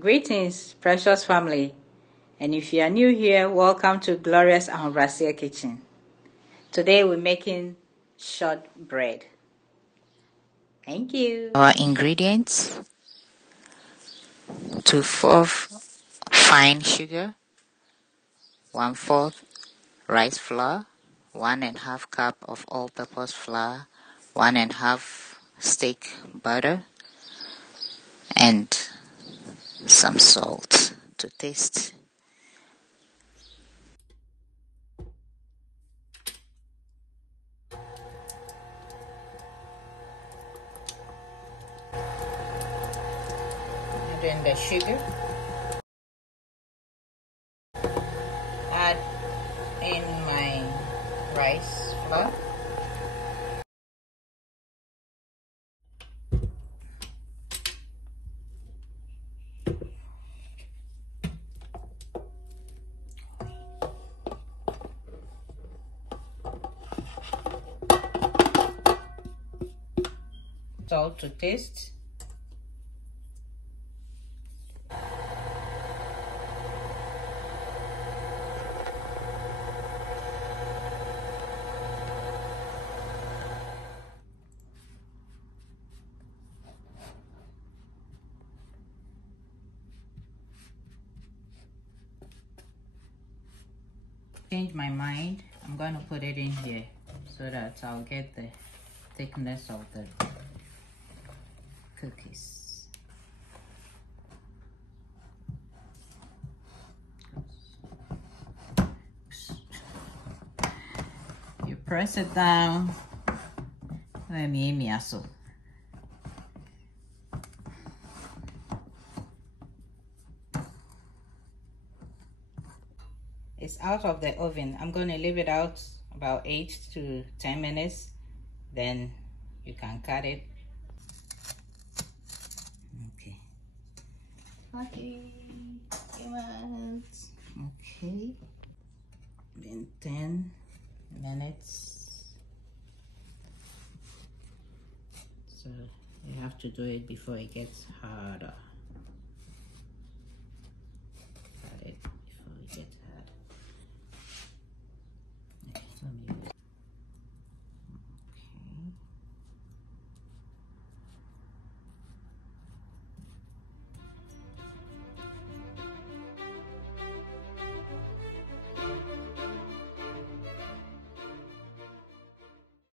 Greetings, precious family, and if you are new here, welcome to Glorious and Rasia Kitchen. Today we're making shortbread. Thank you. Our ingredients: 2/4 fine sugar, 1/4 rice flour, 1½ cup of all-purpose flour, 1½ stick butter, and some salt to taste. Add in the sugar. Add in my rice flour. Salt to taste. Change my mind. I'm going to put it in here so that I'll get the thickness of the cookies. You press it down. Let me also. It's out of the oven. I'm going to leave it out about 8 to 10 minutes. Then you can cut it. Okay. Okay. Okay. Then 10 minutes. So you have to do it before it gets harder.